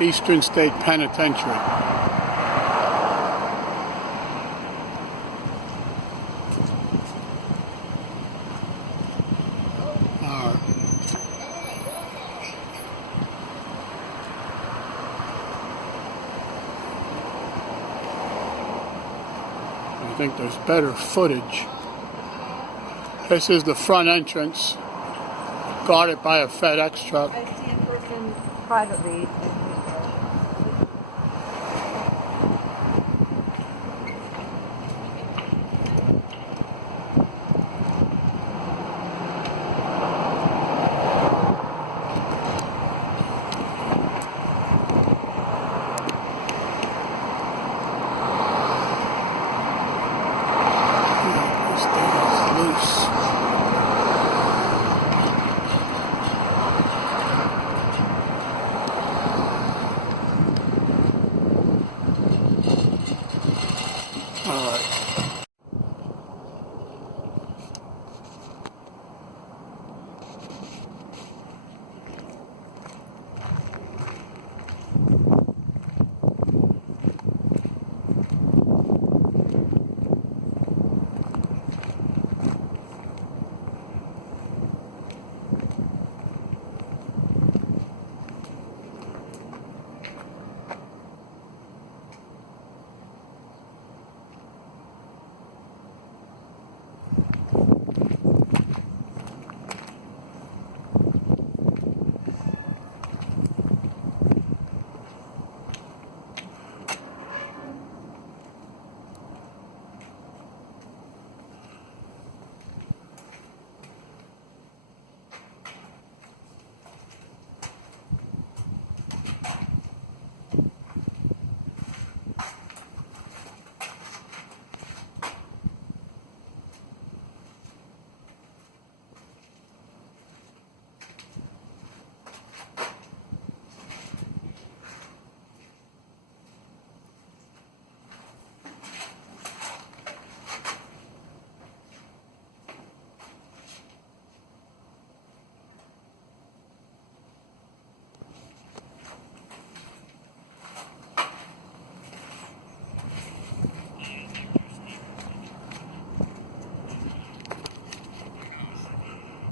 Eastern State Penitentiary. I think there's better footage. This is the front entrance, guarded by a FedEx truck. I see a person privately.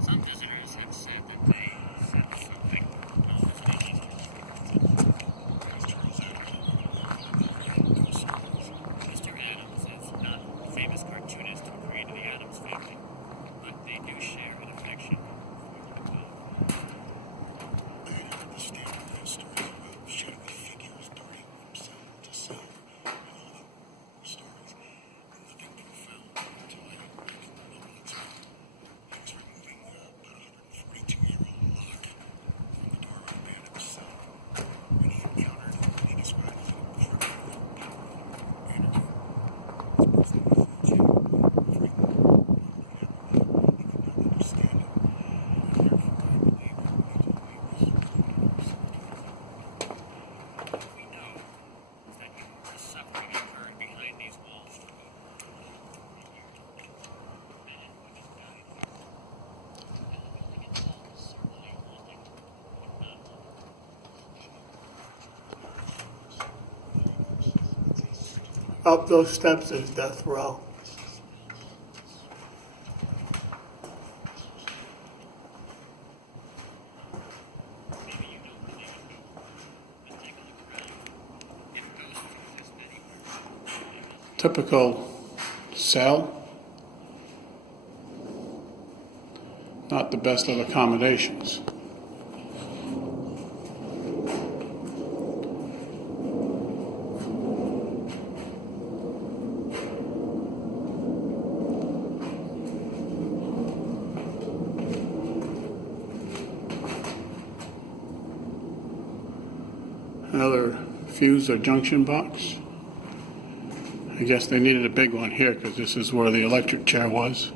Some visitors have said that they sense something non-speaking. Mr. Adams is not a famous cartoonist who created the Addams family, but they do share an affection for Capone. I heard the standard stories about shadowy figures darting from cell to cell, and all the stories, and nothing profound until I read the novel itself. He was removing about 142-year-old lock from the door of the bandit's cell when he encountered what he described as an incredibly powerful energy. This person was genuinely frightened, but would he could not understand it, and therefore I believe that what he told me was 100% true. What we know is that enormous suffering occurred behind these walls for over 40 years. Men and women died there. And the building itself is certainly haunting, but not haunted. Up those steps is death row. Maybe you don't believe in ghosts, but take a look around. If ghosts exist anywhere, they must. Typical cell. Not the best of accommodations. Another fuse or junction box. I guess they needed a big one here because this is where the electric chair was.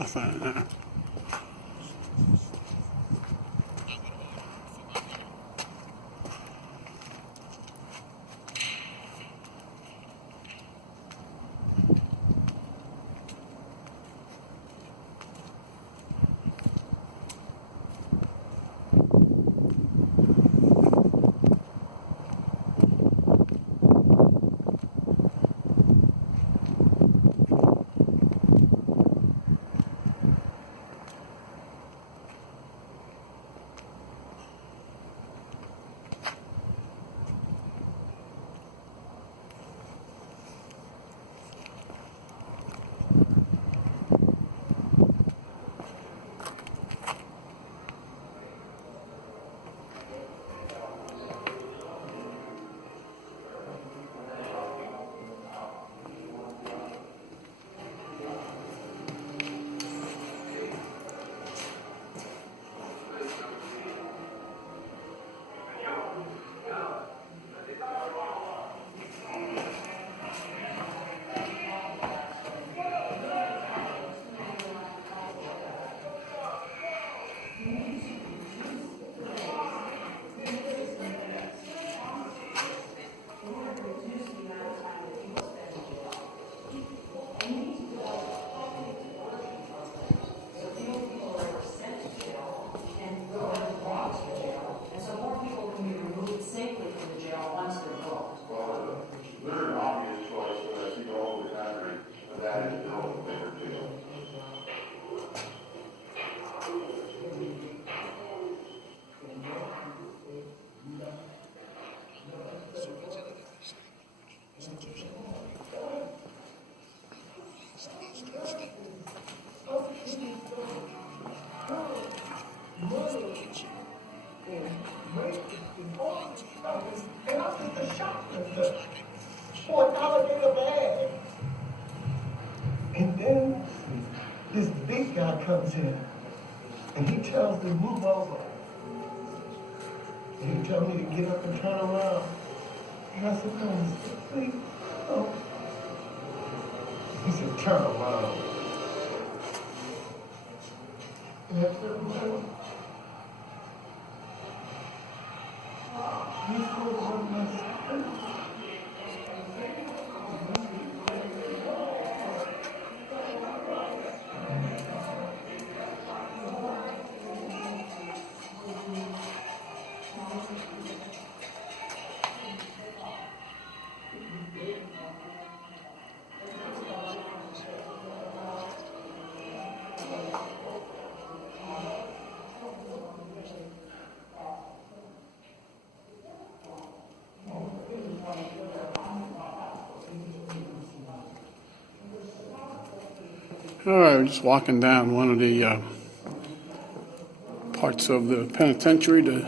Nothing. For an alligator bag. And then this big guy comes in and he tells me move over. And he tells me to get up and turn around. And I said, no, please, no. He said, turn around. And I said, well, you could have my spirit. All right, we're just walking down one of the parts of the penitentiary to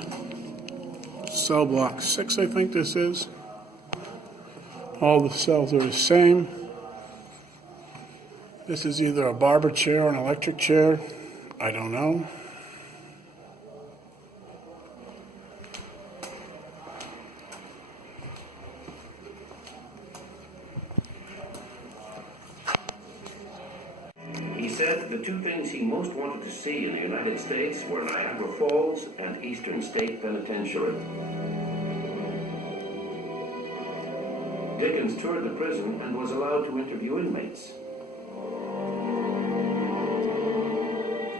cell block 6, I think this is. All the cells are the same. This is either a barber chair or an electric chair. I don't know. He said the two things he most wanted to see in the United States were Niagara Falls and Eastern State Penitentiary. Dickens toured the prison and was allowed to interview inmates.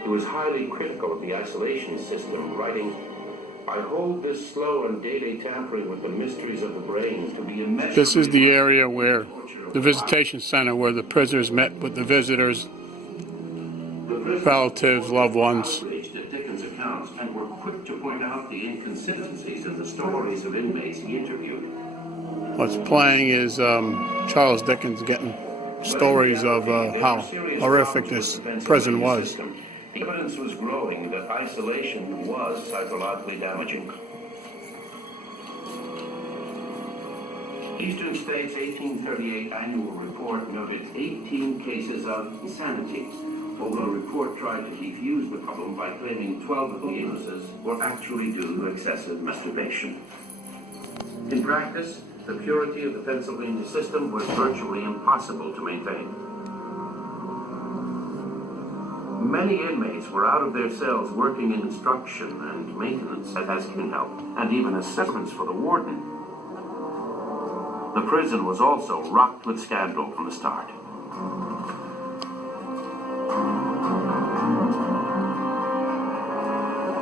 He was highly critical of the isolation system, writing, "I hold this slow and daily tampering with the mysteries of the brain to be immeasurably..." This is the area where the visitation center where the prisoners met with the visitors, relatives, loved ones. Outraged at Dickens' accounts and were quick to point out the inconsistencies in the stories of inmates he interviewed. What's playing is Charles Dickens getting stories of how horrific this prison was. The evidence was growing that isolation was psychologically damaging. Eastern State's 1838 annual report noted 18 cases of insanity, although the report tried to defuse the problem by claiming 12 of the illnesses were actually due to excessive masturbation. In practice, the purity of the Pennsylvania system was virtually impossible to maintain. Many inmates were out of their cells working in construction and maintenance as can help, and even assistance for the warden. The prison was also rocked with scandal from the start.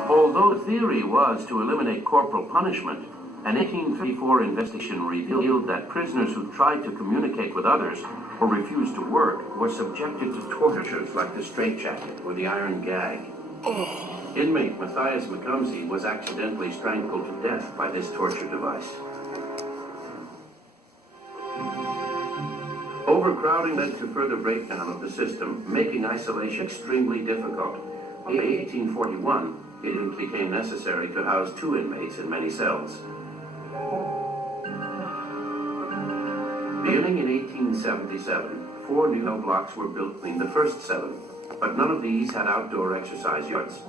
Although the theory was to eliminate corporal punishment, an 1834 investigation revealed that prisoners who tried to communicate with others or refused to work were subjected to tortures like the straitjacket or the iron gag. Inmate Matthias McCumsey was accidentally strangled to death by this torture device. Overcrowding led to further breakdown of the system, making isolation extremely difficult. In 1841, it became necessary to house 2 inmates in many cells. Beginning in 1877, 4 new cell blocks were built between the first 7, but none of these had outdoor exercise yards.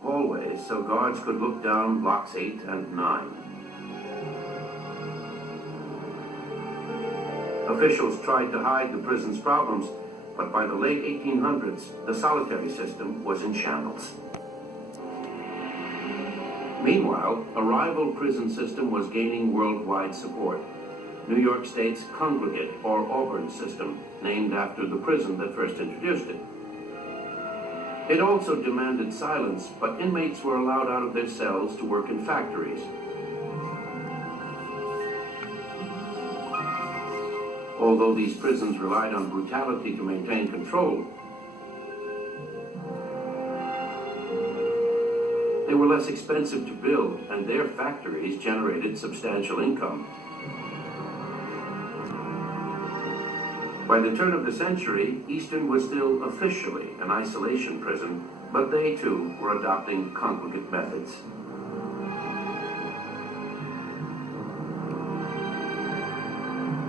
Hallways so guards could look down blocks 8 and 9. Officials tried to hide the prison's problems, but by the late 1800s, the solitary system was in shambles. Meanwhile, a rival prison system was gaining worldwide support. New York State's Congregate or Auburn system, named after the prison that first introduced it. It also demanded silence, but inmates were allowed out of their cells to work in factories. Although these prisons relied on brutality to maintain control, they were less expensive to build, and their factories generated substantial income. By the turn of the century, Eastern was still officially an isolation prison, but they too were adopting congregate methods.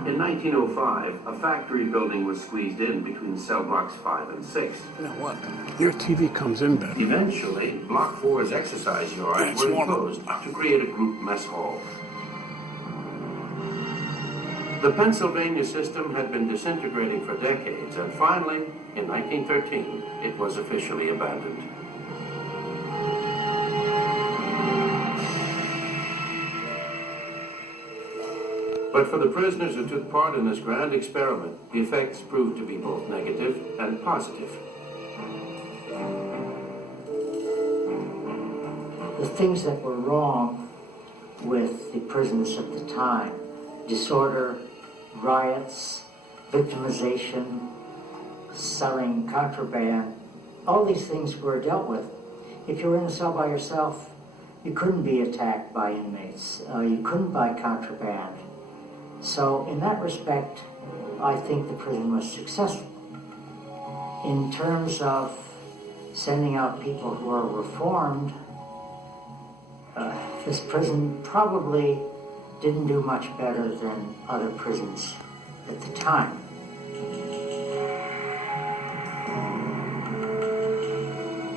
In 1905, a factory building was squeezed in between cell blocks 5 and 6. You know what? Your TV comes in better. Eventually, Block 4's exercise yards were enclosed to create a group mess hall. The Pennsylvania system had been disintegrating for decades, and finally, in 1913, it was officially abandoned. But for the prisoners who took part in this grand experiment, the effects proved to be both negative and positive. The things that were wrong with the prisons at the time, disorder, riots, victimization, selling contraband, all these things were dealt with. If you were in a cell by yourself, you couldn't be attacked by inmates. You couldn't buy contraband. So in that respect, I think the prison was successful. In terms of sending out people who are reformed, this prison probably didn't do much better than other prisons at the time.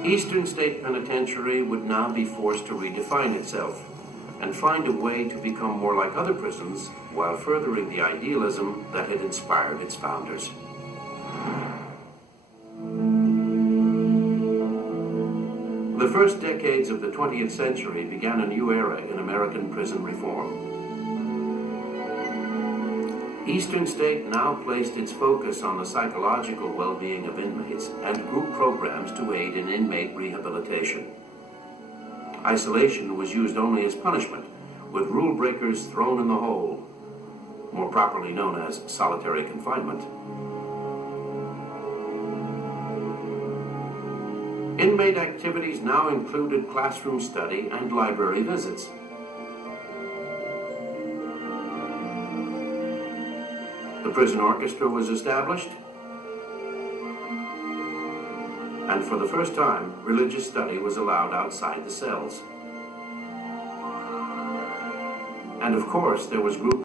Eastern State Penitentiary would now be forced to redefine itself and find a way to become more like other prisons while furthering the idealism that had inspired its founders. The first decades of the 20th century began a new era in American prison reform. Eastern State now placed its focus on the psychological well-being of inmates and group programs to aid in inmate rehabilitation. Isolation was used only as punishment, with rule breakers thrown in the hole, more properly known as solitary confinement. Inmate activities now included classroom study and library visits. The prison orchestra was established, and for the first time, religious study was allowed outside the cells. And of course, there was group